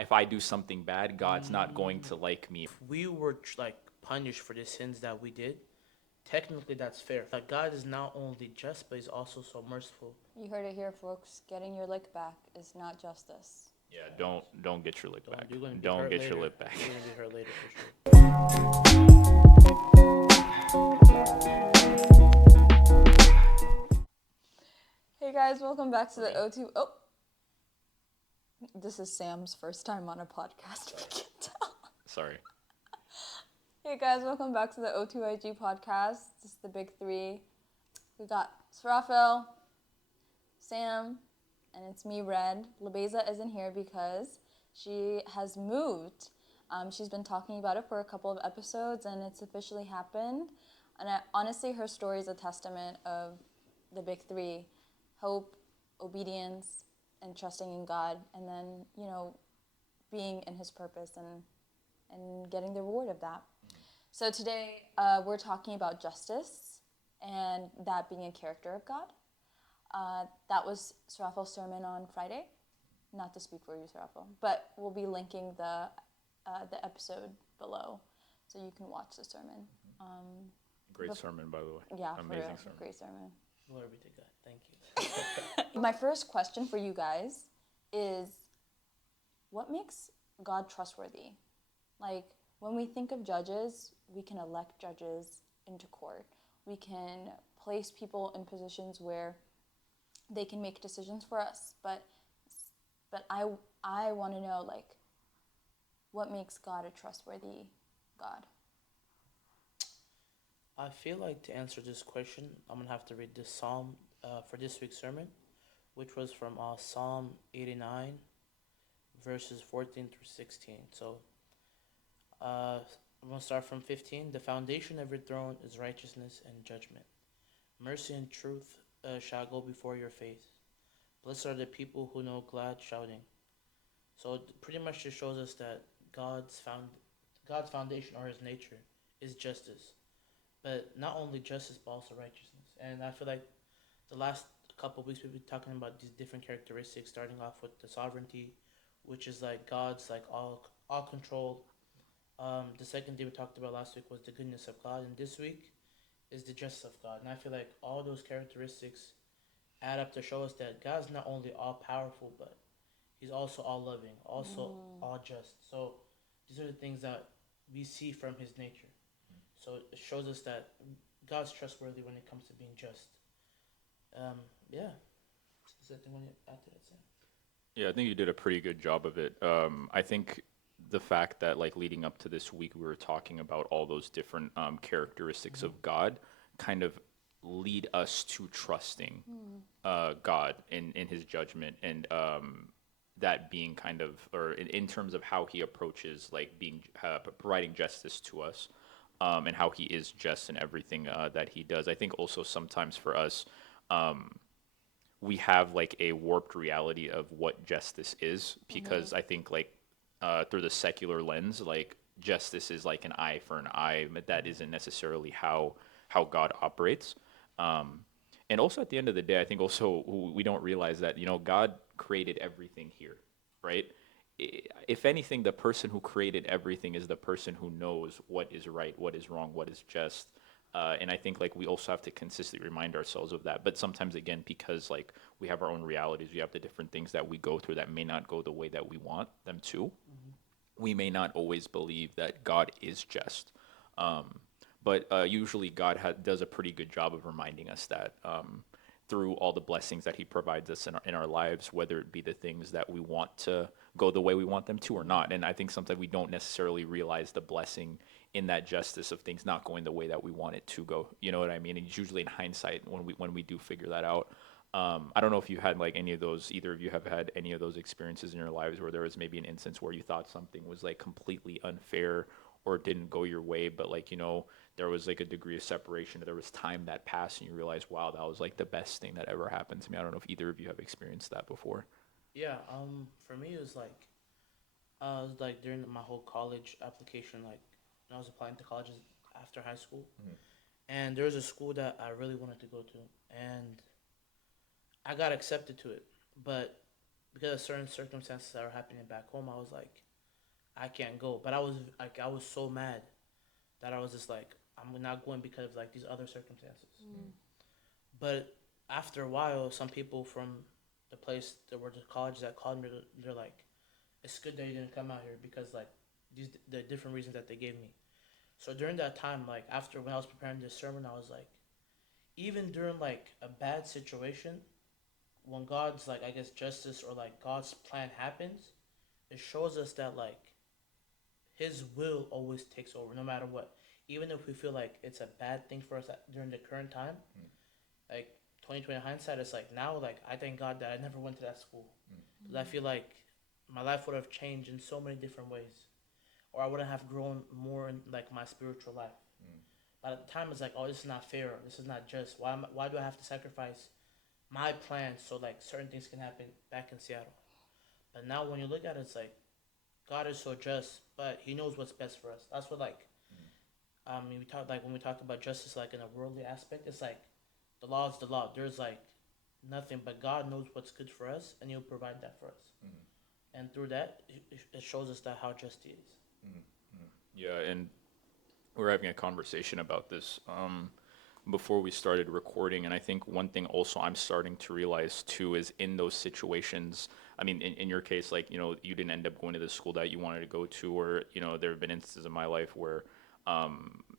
if I do something bad, God's not going to like me. If we were like punished for the sins that we did, technically that's fair. Like God is not only just, but He's also so merciful. You heard it here, folks. Getting your lick back is not justice. Yeah, don't get your lick back. You're gonna be Don't hurt get later. your lick back. You're gonna be hurt later for sure. Hey guys, welcome back to the O2. Oh, this is Sam's first time on a podcast. We can tell. Sorry. Hey guys, welcome back to the O2IG podcast. This is the big three. We got Srafil, Sam, and it's me, Red. Labeza isn't here because she has moved. She's been talking about it for a couple of episodes, and it's officially happened. And honestly, her story is a testament of the big three: hope, obedience, and trusting in God, and then, being in His purpose and getting the reward of that. So today, we're talking about justice, and that being a character of God. That was Srafil's sermon on Friday. Not to speak for you, Srafil, but we'll be linking the episode below, so you can watch the sermon. Great sermon, by the way. Yeah, amazing for real, sermon. Great sermon. Glory be to God. Thank you. My first question for you guys is, what makes God trustworthy? Like, when we think of judges, we can elect judges into court. We can place people in positions where they can make decisions for us. But I want to know, like, what makes God a trustworthy God? I feel like to answer this question, I'm going to have to read this psalm for this week's sermon, which was from Psalm 89, verses 14 through 16. So I'm going to start from 15. The foundation of your throne is righteousness and judgment. Mercy and truth shall go before your face. Blessed are the people who know glad shouting. So it pretty much just shows us that God's foundation, or His nature, is justice. But not only justice, but also righteousness. And I feel like the last couple of weeks we've been talking about these different characteristics, starting off with the sovereignty, which is like God's like all control. The second thing we talked about last week was the goodness of God, and this week is the justice of God. And I feel like all those characteristics add up to show us that God's not only all powerful, but He's also all loving, also all just. So these are the things that we see from His nature. So it shows us that God's trustworthy when it comes to being just. Yeah. Is that the one you add to that, Sam? Yeah, I think you did a pretty good job of it. I think the fact that, like, leading up to this week, we were talking about all those different characteristics of God kind of lead us to trusting God in His judgment, and that being kind of, or in terms of how He approaches, like, being providing justice to us, and how He is just in everything that He does. I think also sometimes for us, we have like a warped reality of what justice is, because I think, like, through the secular lens, like, justice is like an eye for an eye, but that isn't necessarily how God operates. And also at the end of the day, I think also we don't realize that, God created everything here, right? If anything, the person who created everything is the person who knows what is right, what is wrong, what is just. And I think, like, we also have to consistently remind ourselves of that. But sometimes, again, because, like, we have our own realities, we have the different things that we go through that may not go the way that we want them to. We may not always believe that God is just. But usually God does a pretty good job of reminding us that, through all the blessings that He provides us in our lives, whether it be the things that we want to go the way we want them to or not. And I think sometimes we don't necessarily realize the blessing in that justice of things not going the way that we want it to go. You know what I mean? And it's usually in hindsight when we do figure that out. I don't know if you had, like, any of those, either of you have had any of those experiences in your lives where there was maybe an instance where you thought something was, like, completely unfair or didn't go your way, but, like, there was, like, a degree of separation, there was time that passed and you realized, wow, that was, like, the best thing that ever happened to me. I don't know if either of you have experienced that before. Yeah. For me, it was like during my whole college application, like when I was applying to colleges after high school, and there was a school that I really wanted to go to, and I got accepted to it, but because of certain circumstances that were happening back home, I was like, I can't go. But I was so mad that I was just like, I'm not going because of like these other circumstances. But after a while, some people from the place that were the college that called me, they're like, it's good that you didn't come out here because like these the different reasons that they gave me. So during that time, like after when I was preparing this sermon, I was like, even during like a bad situation, when God's like I guess justice or like God's plan happens, it shows us that like His will always takes over no matter what. Even if we feel like it's a bad thing for us during the current time, like 2020 hindsight, it's like now like I thank God that I never went to that school because I feel like my life would have changed in so many different ways, or I wouldn't have grown more in like my spiritual life. But at the time, it's like, oh, this is not fair. This is not just. Why do I have to sacrifice my plans so like certain things can happen back in Seattle? But now when you look at it, it's like God is so just, but He knows what's best for us. That's what like we talk like when we talk about justice like in a worldly aspect, it's like the law is the law. There's like nothing, but God knows what's good for us, and He'll provide that for us. And through that, it shows us that how just He is. Yeah, and we're having a conversation about this before we started recording, and I think one thing also I'm starting to realize too is in those situations. I mean, in your case, like you didn't end up going to the school that you wanted to go to, or there have been instances in my life where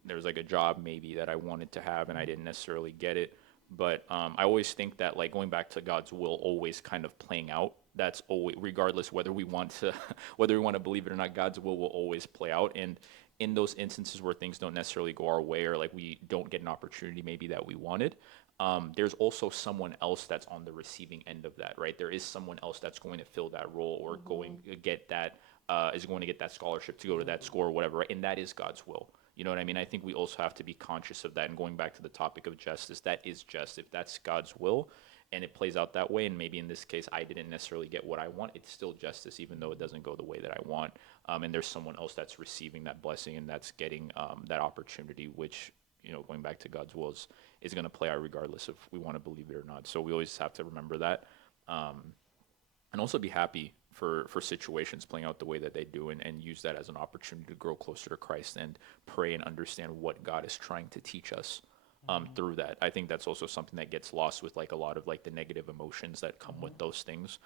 there was like a job maybe that I wanted to have and I didn't necessarily get it. But I always think that like going back to God's will always kind of playing out. That's always, regardless whether we want to whether we want to believe it or not, God's will always play out. And in those instances where things don't necessarily go our way or like we don't get an opportunity maybe that we wanted, there's also someone else that's on the receiving end of that, right? There is someone else that's going to fill that role or going to get that is going to get that scholarship to go to that school or whatever, right? And that is God's will. You know what I mean? I think we also have to be conscious of that. And going back to the topic of justice, that is just, if that's God's will and it plays out that way, and maybe in this case, I didn't necessarily get what I want, it's still justice, even though it doesn't go the way that I want. And there's someone else that's receiving that blessing and that's getting that opportunity, which, going back to God's will is going to play out regardless if we want to believe it or not. So we always have to remember that. And also be happy for situations playing out the way that they do, and use that as an opportunity to grow closer to Christ and pray and understand what God is trying to teach us through that. I think that's also something that gets lost with like a lot of like the negative emotions that come with those things.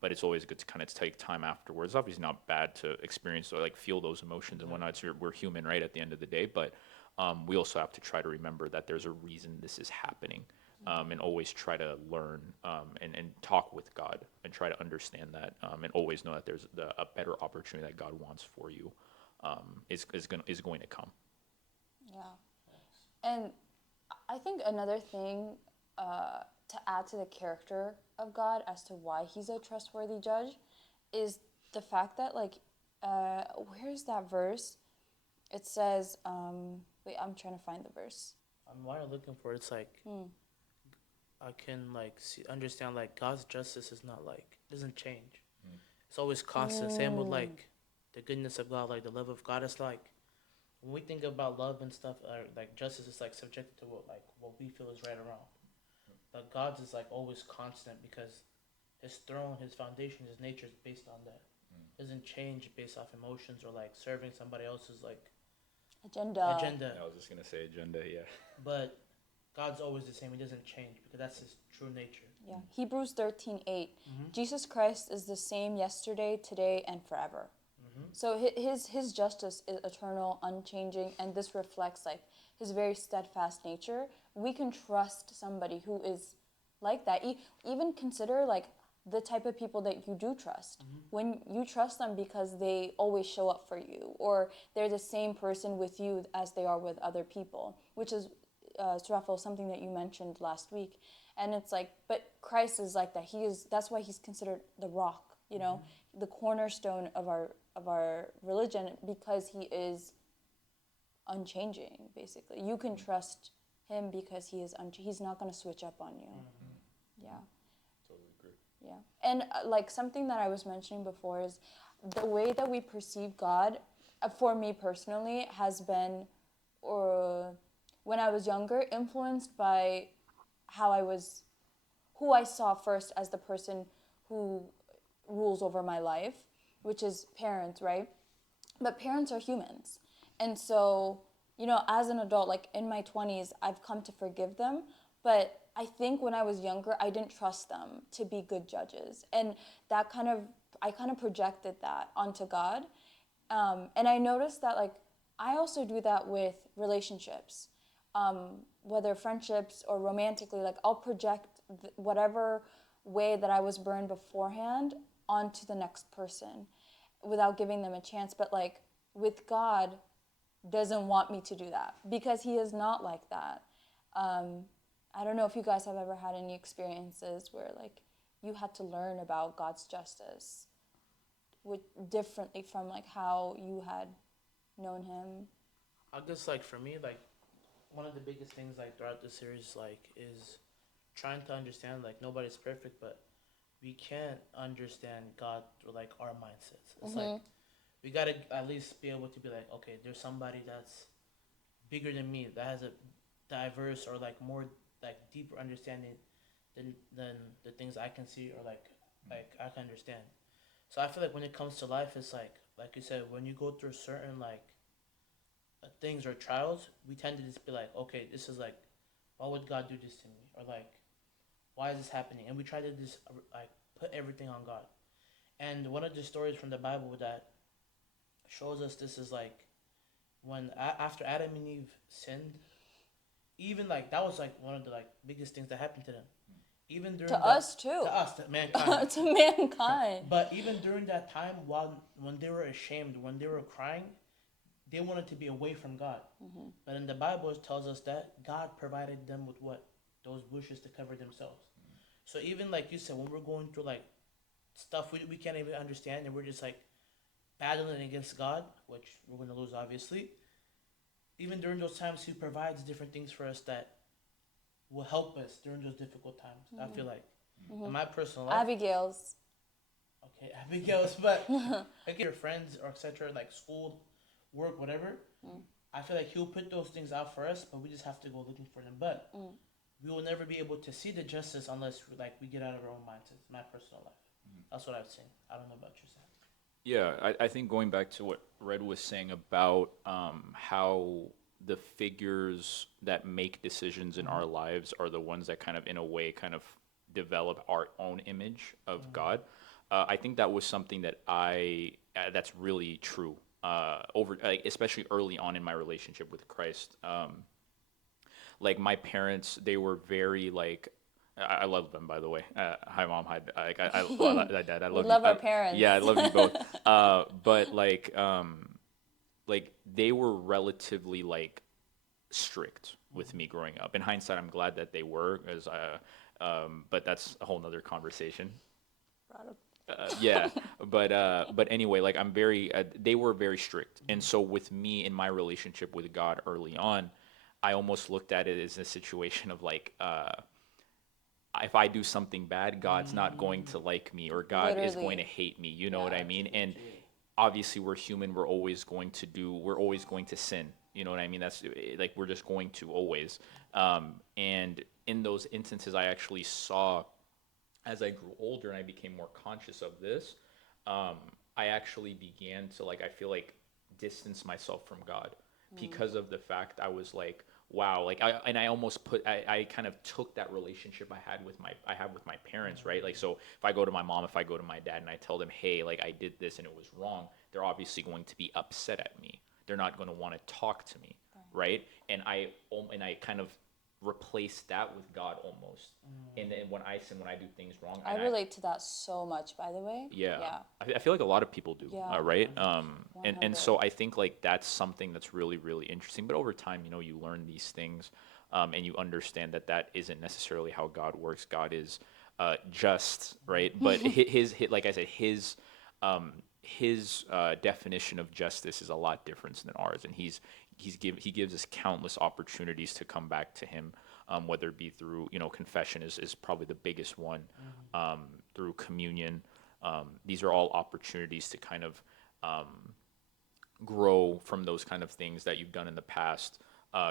But it's always good to kind of take time afterwards. Obviously not bad to experience or like feel those emotions and whatnot. So we're human, right, at the end of the day. But we also have to try to remember that there's a reason this is happening. And always try to learn and talk with God and try to understand that, and always know that there's a better opportunity that God wants for you is going to come. Yeah. And I think another thing to add to the character of God as to why He's a trustworthy judge is the fact that, like, where's that verse? It says, wait, I'm trying to find the verse. While you're looking for it, it's like I can like understand like God's justice is not like doesn't change. It's always constant. Same with like the goodness of God, like the love of God. It's like when we think about love and stuff, like justice is like subjected to what we feel is right or wrong. But God's is like always constant because His throne, His foundation, His nature is based on that. It doesn't change based off emotions or like serving somebody else's like agenda. I was just gonna say agenda, yeah. But God's always the same. He doesn't change because that's His true nature. Yeah. Hebrews 13:8. Jesus Christ is the same yesterday, today, and forever. So his justice is eternal, unchanging, and this reflects like His very steadfast nature. We can trust somebody who is like that. Even consider like the type of people that you do trust. When you trust them because they always show up for you, or they're the same person with you as they are with other people, which is Raphael, something that you mentioned last week. And it's like, but Christ is like that. That's why He's considered the rock, the cornerstone of our religion, because He is unchanging, basically. You can trust Him because He's not going to switch up on you. Yeah. Totally agree. Yeah. And like something that I was mentioning before is the way that we perceive God, for me personally, has been, or when I was younger, influenced by who I saw first as the person who rules over my life, which is parents, right? But parents are humans. And so, as an adult, like in my 20s, I've come to forgive them. But I think when I was younger, I didn't trust them to be good judges. And I kind of projected that onto God. And I noticed that, like, I also do that with relationships, whether friendships or romantically. Like, I'll project whatever way that I was burned beforehand onto the next person without giving them a chance. But, like, with God, doesn't want me to do that because he is not like that. I don't know if you guys have ever had any experiences where, like, you had to learn about God's justice differently from, like, how you had known him. I guess like for me, like one of the biggest things like throughout the series like is trying to understand like nobody's perfect, but we can't understand God through like our mindsets. It's like we gotta at least be able to be like, okay, there's somebody that's bigger than me that has a diverse or like more like deeper understanding than the things I can see or like I can understand. So I feel like when it comes to life, it's like you said, when you go through certain like things or trials, we tend to just be like, okay, this is like, why would God do this to me? Or like, why is this happening? And we try to just like put everything on God. And one of the stories from the Bible that shows us this is like when after Adam and Eve sinned, even like that was like one of the like biggest things that happened to them. Even during Us too. to us, to mankind, to mankind. But even during that time, when they were ashamed, when they were crying, they wanted to be away from God. But in the Bible, it tells us that God provided them with what? Those bushes to cover themselves. So even like you said, when we're going through like stuff we can't even understand and we're just like battling against God, which we're going to lose obviously, even during those times, He provides different things for us that will help us during those difficult times. I feel like in my personal life, Abigail's. okay, Abigail's, but like your friends or etc. like school, work, whatever. I feel like He'll put those things out for us, but we just have to go looking for them. But we will never be able to see the justice unless we get out of our own mindsets. My personal life, that's what I've seen. I don't know about you, Sam. Yeah, I think going back to what Red was saying about how the figures that make decisions in our lives are the ones that kind of, in a way, kind of develop our own image of God. I think that was something that that's really true over, like, especially early on in my relationship with Christ. Like my parents, they were very like, I love them, by the way. Hi, mom. Hi, dad. I We love you. love our parents. Yeah, I love you both. But like they were relatively like strict with me growing up. In hindsight, I'm glad that they were, as but that's a whole nother conversation. Yeah, but anyway, like they were very strict, and so with me in my relationship with God early on, I almost looked at it as a situation of like, if I do something bad, God's not going to like me, or God is going to hate me. You know what I mean? And obviously, we're human. We're always going to sin. You know what I mean? That's like we're just going to always. And in those instances, I actually saw, as I grew older and I became more conscious of this, I actually began to, like, I feel like, distance myself from God because of the fact I was like, wow, like I almost I kind of took that relationship I have with my parents, right? Like, so if I go to my mom, if I go to my dad and I tell them, hey, like I did this and it was wrong, they're obviously going to be upset at me. They're not going to want to talk to me, right? And I kind of replace that with God almost. And then when I sin, when I do things wrong, I relate to that so much, by the way. Yeah. I feel like a lot of people do, right? And so I think like that's something that's really, really interesting. But over time, you learn these things, and you understand that isn't necessarily how God works. God is just, right? But his like I said, his definition of justice is a lot different than ours, and he gives us countless opportunities to come back to him, whether it be through, confession is probably the biggest one, through communion. These are all opportunities to kind of grow from those kind of things that you've done in the past,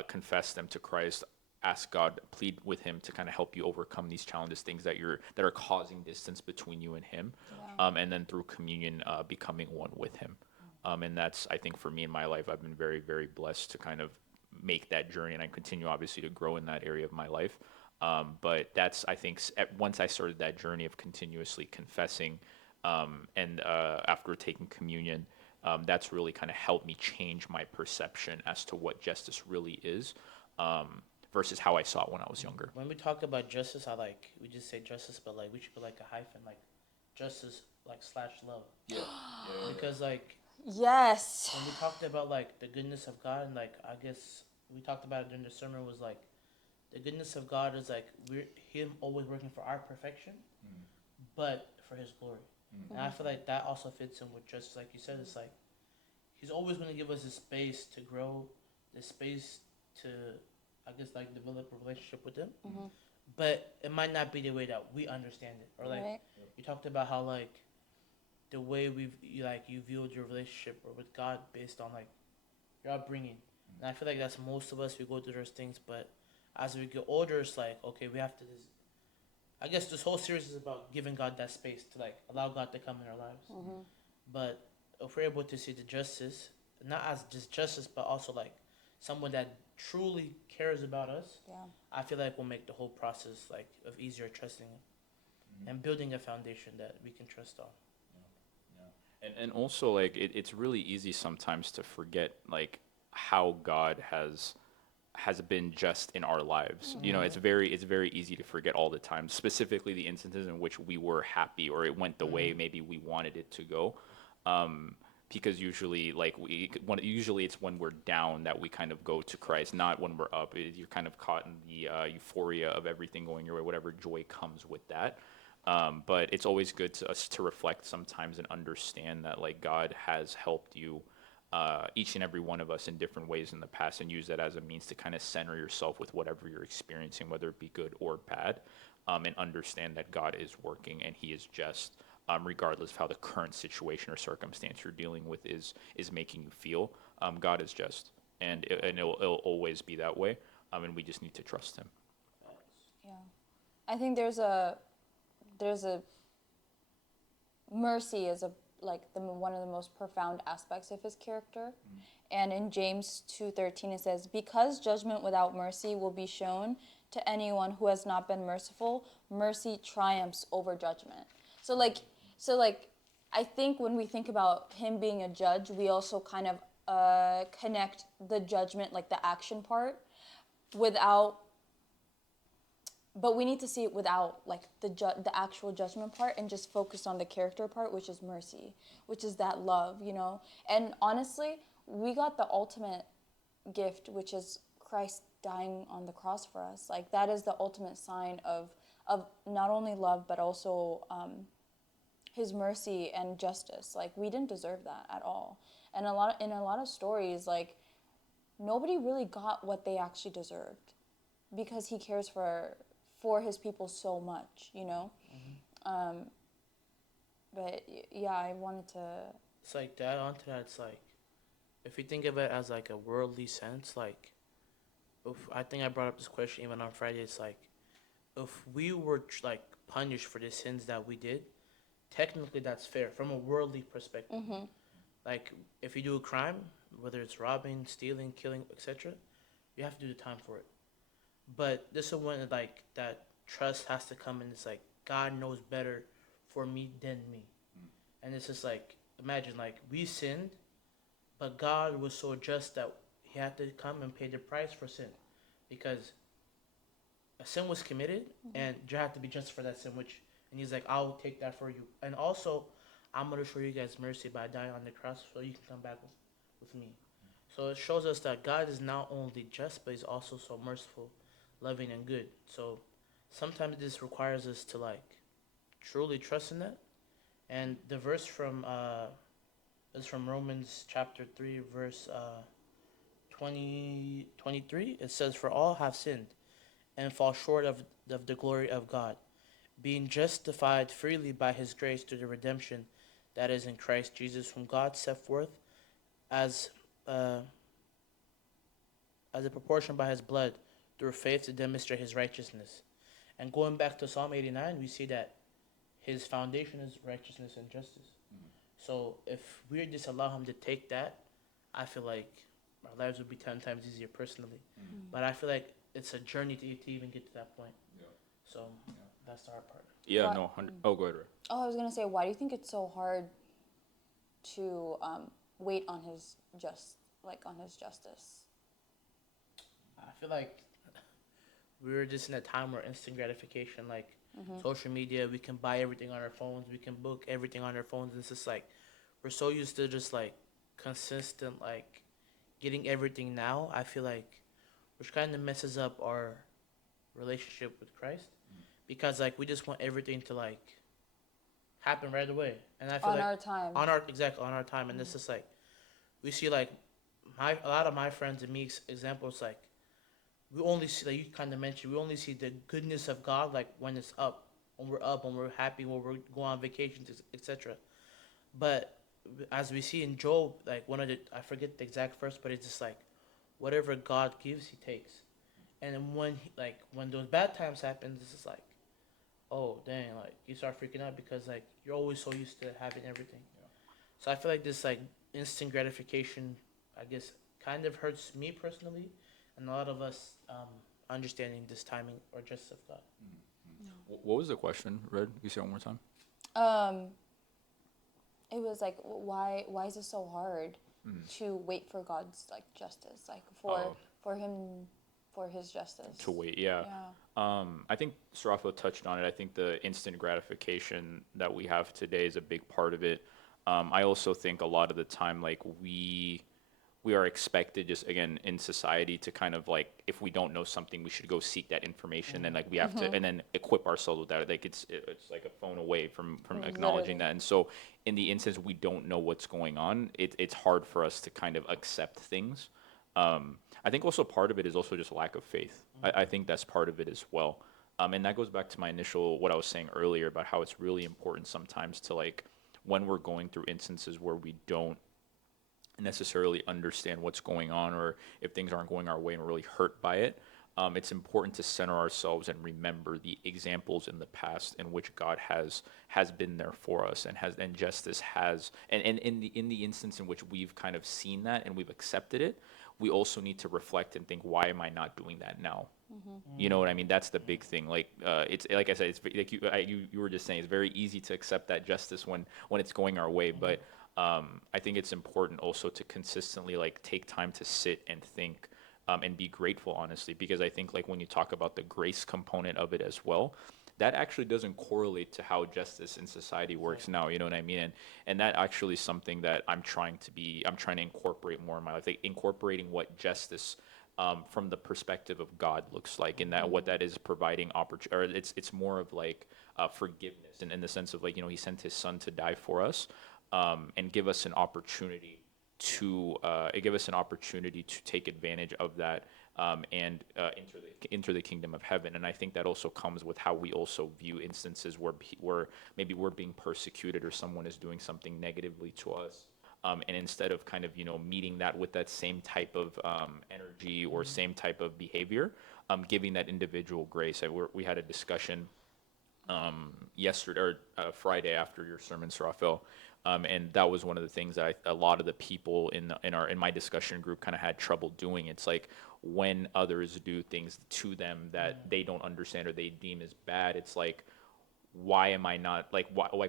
confess them to Christ, ask God, plead with Him to kind of help you overcome these challenges, things that are causing distance between you and Him, Yeah. and then through communion, becoming one with Him. And that's, I think, for me in my life, I've been very, very blessed to kind of make that journey, and I continue obviously to grow in that area of my life. But that's, I think, once I started that journey of continuously confessing, and after taking communion, that's really kind of helped me change my perception as to what justice really is, versus how I saw it when I was younger. When we talk about justice, we just say justice, but like we should put like a hyphen, like justice, like slash love, Yeah. because like Yes. when we talked about like the goodness of God, and like I guess we talked about it during the sermon, was like the goodness of God is like we're Him always working for our perfection, but for His glory. And I feel like that also fits in with justice, like you said. It's like He's always going to give us the space to grow, the space to, I guess, like develop a relationship with Him. But it might not be the way that we understand it, or like Right. you talked about how like the way you viewed your relationship or with God based on like your upbringing. And I feel like that's most of us. We go through those things, but as we get older, it's like okay, we have to. I guess this whole series is about giving God that space to like allow God to come in our lives. But if we're able to see the justice, not as just justice, but also like someone that truly cares about us, Yeah. I feel like we'll make the whole process like of easier trusting Him and building a foundation that we can trust on. And also, like, it's really easy sometimes to forget like how God has been just in our lives. You know, it's very easy to forget all the time, specifically the instances in which we were happy or it went the way maybe we wanted it to go. Because usually, like, usually it's when we're down that we kind of go to Christ, not when we're up. You're kind of caught in the euphoria of everything going your way, whatever joy comes with that. But it's always good to us to reflect sometimes and understand that like God has helped you, each and every one of us in different ways in the past, and use that as a means to kind of center yourself with whatever you're experiencing, whether it be good or bad, and understand that God is working and He is just, regardless of how the current situation or circumstance you're dealing with is making you feel. God is just, and it'll always be that way, and we just need to trust Him. Yeah. I think there's a mercy is one of the most profound aspects of His character. And in James 2:13 it says, because judgment without mercy will be shown to anyone who has not been merciful, mercy triumphs over judgment. So I think when we think about Him being a judge, we also kind of connect the judgment, like the action part, but we need to see it without like the actual judgment part, and just focus on the character part, which is mercy, which is that love, you know. And honestly, we got the ultimate gift, which is Christ dying on the cross for us. Like that is the ultimate sign of not only love but also His mercy and justice. Like we didn't deserve that at all. And in a lot of stories, like nobody really got what they actually deserved, because He cares for His people so much, you know. But yeah, I wanted to. It's like to add on to that. It's like if you think of it as like a worldly sense, like if I think I brought up this question even on Friday. It's like if we were like punished for the sins that we did, technically that's fair from a worldly perspective. Like if you do a crime, whether it's robbing, stealing, killing, etc., you have to do the time for it. But this is when like that trust has to come in. It's like God knows better for me than me, and it's just like imagine like we sinned, but God was so just that He had to come and pay the price for sin, because a sin was committed, and you have to be just for that sin. And He's like, I'll take that for you, and also I'm gonna show you guys mercy by dying on the cross, so you can come back with me. So it shows us that God is not only just, but He's also so merciful, loving, and good. So sometimes this requires us to like truly trust in that. And the verse from is from Romans chapter 3, verse 23. It says, for all have sinned and fall short of the glory of God, being justified freely by His grace through the redemption that is in Christ Jesus, whom God set forth as a proportion by His blood through faith to demonstrate his righteousness. And going back to Psalm 89, we see that his foundation is righteousness and justice. So if we just allow him to take that, I feel like our lives would be 10 times easier personally. But I feel like it's a journey to even get to that point. Yeah. So that's the hard part. Yeah, But- no, oh, go ahead, Ray. Oh, I was gonna say, why do you think it's so hard to wait on his on his justice? I feel like we're just in a time where instant gratification, like social media, we can buy everything on our phones, we can book everything on our phones. And it's just like we're so used to just like consistent, like getting everything now. I feel like which kind of messes up our relationship with Christ because like we just want everything to like happen right away. And I feel On like our time. on our time. And this is like we see like a lot of my friends and me examples like we only see, like you kind of mentioned, we only see the goodness of God like when it's up, when we're happy, when we're going on vacations, etc. But as we see in Job, like one of the, I forget the exact verse, but it's just like whatever God gives, He takes. And then when those bad times happen, it's just like, oh dang, like you start freaking out because like you're always so used to having everything. Yeah. So I feel like this like instant gratification, I guess, kind of hurts me personally, and a lot of us understanding this timing or justice of God. What was the question, Red? You say it one more time. It was like, why is it so hard to wait for God's like justice, like for him, for his justice? To wait, yeah. Yeah. I think Srafo touched on it. I think the instant gratification that we have today is a big part of it. I also think a lot of the time, like we are expected just again in society to kind of like if we don't know something we should go seek that information and like we have to and then equip ourselves with that, like it's like a phone away from acknowledging that. And so in the instance we don't know what's going on, it's hard for us to kind of accept things. I think also part of it is also just lack of faith. I think that's part of it as well. And that goes back to my initial what I was saying earlier about how it's really important sometimes to like when we're going through instances where we don't necessarily understand what's going on or if things aren't going our way and we're really hurt by it, it's important to center ourselves and remember the examples in the past in which God has been there for us and justice has and in the instance in which we've kind of seen that and we've accepted it, we also need to reflect and think, why am I not doing that now? You know what I mean? That's the big thing. Like it's like I said, it's like you were just saying, it's very easy to accept that justice when it's going our way, but I think it's important also to consistently like take time to sit and think and be grateful, honestly, because I think like when you talk about the grace component of it as well, that actually doesn't correlate to how justice in society works now. You know what I mean? And that actually is something that I'm trying to incorporate more in my life, like incorporating what justice from the perspective of God looks like, and that what that is providing opportunity, or it's more of like forgiveness, and in the sense of like, you know, He sent His Son to die for us. And give us an opportunity to take advantage of that and enter the kingdom of heaven. And I think that also comes with how we also view instances where maybe we're being persecuted or someone is doing something negatively to us. And instead of kind of, you know, meeting that with that same type of energy or same type of behavior, giving that individual grace. We had a discussion yesterday or Friday after your sermon, Srafel. And that was one of the things that a lot of the people in my discussion group kind of had trouble doing. It's like when others do things to them that they don't understand or they deem as bad, it's like, why am I not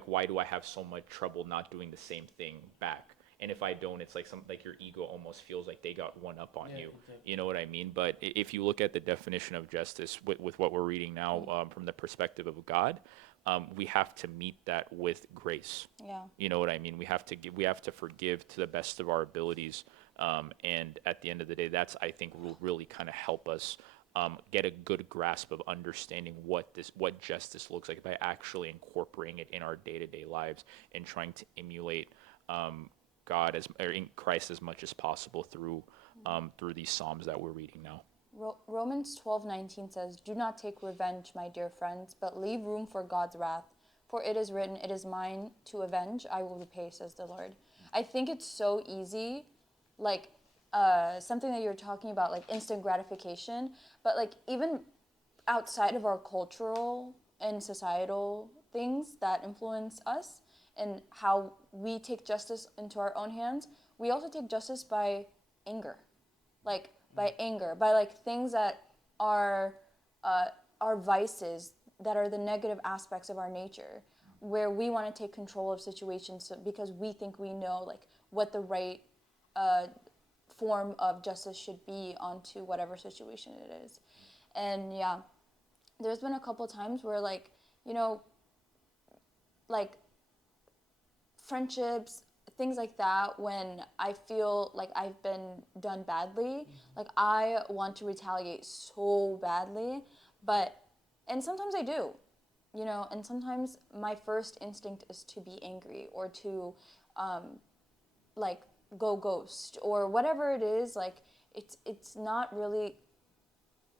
why do I have so much trouble not doing the same thing back? And if I don't, it's like your ego almost feels like they got one up on you. Exactly. You know what I mean? But if you look at the definition of justice with what we're reading now from the perspective of God, we have to meet that with grace. Yeah. You know what I mean? We have to forgive to the best of our abilities. And at the end of the day, that's, I think, will really kind of help us get a good grasp of understanding what justice looks like by actually incorporating it in our day-to-day lives and trying to emulate God or in Christ as much as possible through these Psalms that we're reading now. Romans 12:19 says, "Do not take revenge, my dear friends, but leave room for God's wrath. For it is written, 'It is mine to avenge; I will repay,' says the Lord." I think it's so easy, like, something that you're talking about, like instant gratification, but like even outside of our cultural and societal things that influence us and how we take justice into our own hands, we also take justice by anger, like by like things that are vices, that are the negative aspects of our nature, where we want to take control of situations because we think we know like what the right form of justice should be onto whatever situation it is. And yeah, there's been a couple times where like, you know, like friendships, things like that, when I feel like I've been done badly, like I want to retaliate so badly, and sometimes I do, you know, and sometimes my first instinct is to be angry or to like go ghost or whatever it is. Like it's not really,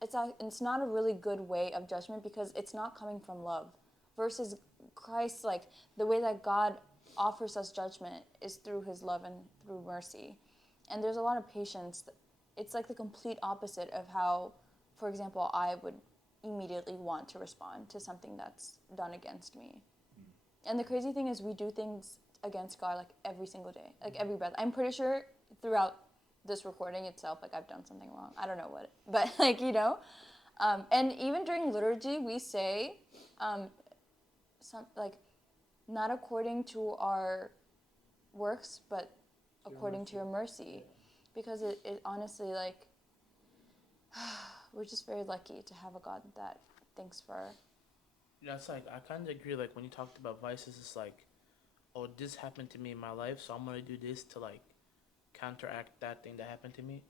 it's not a really good way of judgment because it's not coming from love. Versus Christ, like the way that God offers us judgment is through his love and through mercy. And there's a lot of patience. It's like the complete opposite of how, for example, I would immediately want to respond to something that's done against me. And the crazy thing is we do things against God like every single day, like every breath. I'm pretty sure throughout this recording itself, like I've done something wrong. I don't know what, but like, you know, and even during liturgy, we say, some like, not according to our works, but according to your mercy, because it honestly, like, we're just very lucky to have a God that thinks for. Yeah, it's like I kind of agree. Like when you talked about vices, it's like, oh, this happened to me in my life, so I'm gonna do this to like counteract that thing that happened to me.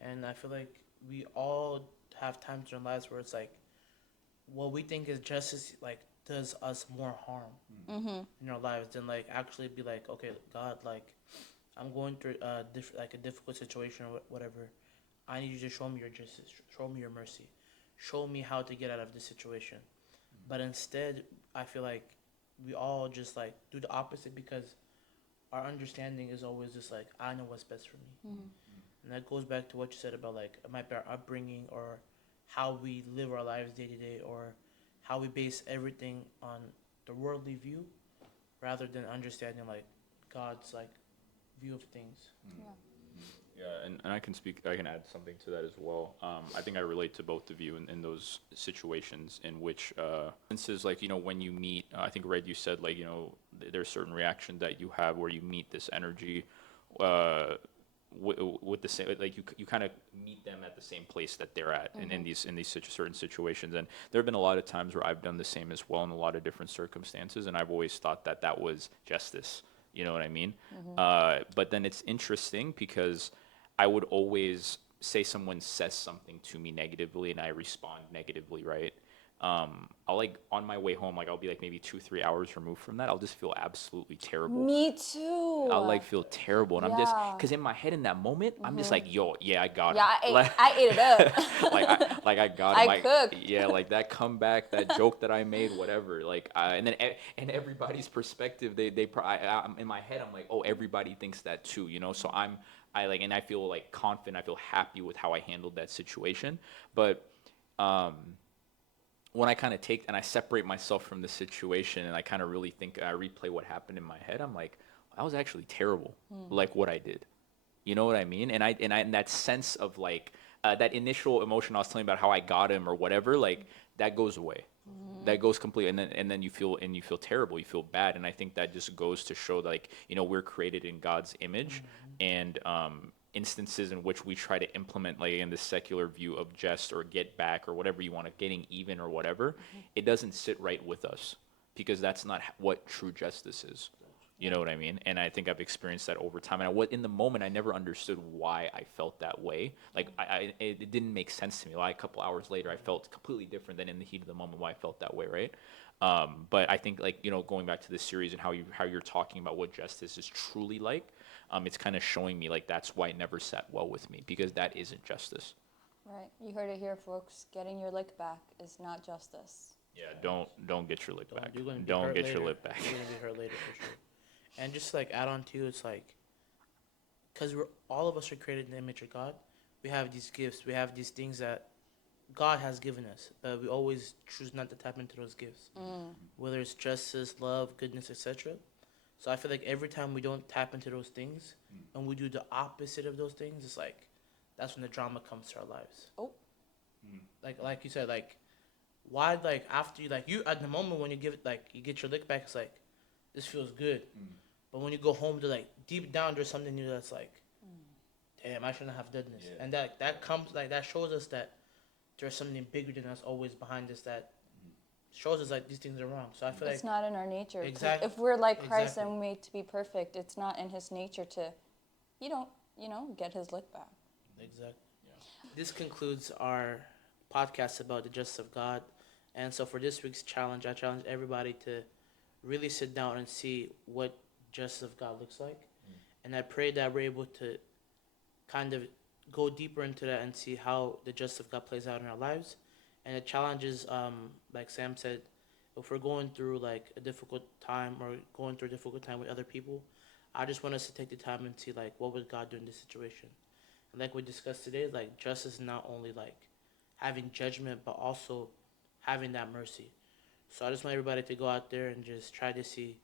And I feel like we all have times in our lives where it's like what we think is justice like does us more harm in our lives than like actually be like, okay, God, like I'm going through like a difficult situation or whatever. I need you to show me your justice, show me your mercy, show me how to get out of this situation. But instead, I feel like we all just like do the opposite because our understanding is always just like, I know what's best for me. And that goes back to what you said about like it might be our upbringing or how we live our lives day to day or how we base everything on the worldly view rather than understanding like God's like view of things. Yeah, and I can add something to that as well. I think I relate to both of you in those situations in which, instances like, you know, when you meet, I think Red, you said like, you know, there's certain reaction that you have where you meet this energy, with the same, like you kind of meet them at the same place that they're at in these certain situations. And there have been a lot of times where I've done the same as well in a lot of different circumstances, and I've always thought that that was justice. You know what I mean? But then it's interesting because I would always say someone says something to me negatively and I respond negatively, right? I'll like on my way home, like I'll be like maybe 2-3 hours removed from that. I'll just feel absolutely terrible. Me too. I'll like feel terrible, and I'm just Yeah. because in my head in that moment, I'm just like, yo, yeah, I got Yeah, it. I ate it up. Like I got I him. Like, cooked. yeah, like that comeback, that joke that I made, whatever. Like, and then and everybody's perspective, I'm in my head, I'm like, oh, everybody thinks that too, you know. So I like, and I feel like confident. I feel happy with how I handled that situation. But when I kind of take and I separate myself from the situation, and I kind of really think, I replay what happened in my head, I'm like, that was actually terrible, like what I did. You know what I mean? And that sense of like that initial emotion I was telling you about how I got him or whatever, like that goes away. That goes completely, and then you feel terrible, you feel bad, and I think that just goes to show like, you know, we're created in God's image, and instances in which we try to implement like in the secular view of jest or get back or whatever you want to, getting even or whatever, it doesn't sit right with us because that's not what true justice is. You know what I mean? And I think I've experienced that over time. And in the moment, I never understood why I felt that way. Like, it didn't make sense to me. Like, a couple hours later, I felt completely different than in the heat of the moment why I felt that way, right? But I think, like, you know, going back to this series and how you're talking about what justice is truly like, it's kind of showing me, like, that's why it never sat well with me, because that isn't justice. Right. You heard it here, folks. Getting your lick back is not justice. Yeah, don't get your lick back. Don't get your lick back. You're gonna be hurt later for sure. And just like add on to, it's like because we're all of us are created in the image of God. We have these gifts. We have these things that God has given us, but we always choose not to tap into those gifts, whether it's justice, love, goodness, etc. So I feel like every time we don't tap into those things and we do the opposite of those things, it's like that's when the drama comes to our lives. Oh. Like you said, like why like after you like you at the moment when you give it like you get your lick back, it's like this feels good. But when you go home to like deep down there's something new that's like damn, I shouldn't have done this. Yeah. And that comes like that shows us that there's something bigger than us always behind us that shows us like these things are wrong. So I feel It's like not in our nature. Exact- If we're like Christ exactly. and made to be perfect, it's not in his nature to, you don't, get his lick back. Exactly. This concludes our podcast about the justice of God. And so for this week's challenge, I challenge everybody to really sit down and see what justice of God looks like. And I pray that we're able to kind of go deeper into that and see how the justice of God plays out in our lives. And the challenge is, like Sam said, if we're going through like a difficult time or going through a difficult time with other people, I just want us to take the time and see like what would God do in this situation. And like we discussed today, like justice is not only like having judgment, but also having that mercy. So I just want everybody to go out there and just try to see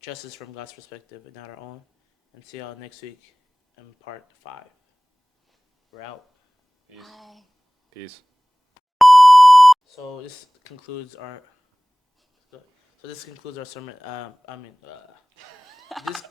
justice from God's perspective and not our own. And see y'all next week in part 5. We're out. Peace. Bye. Peace. So this concludes our. So this concludes our sermon. This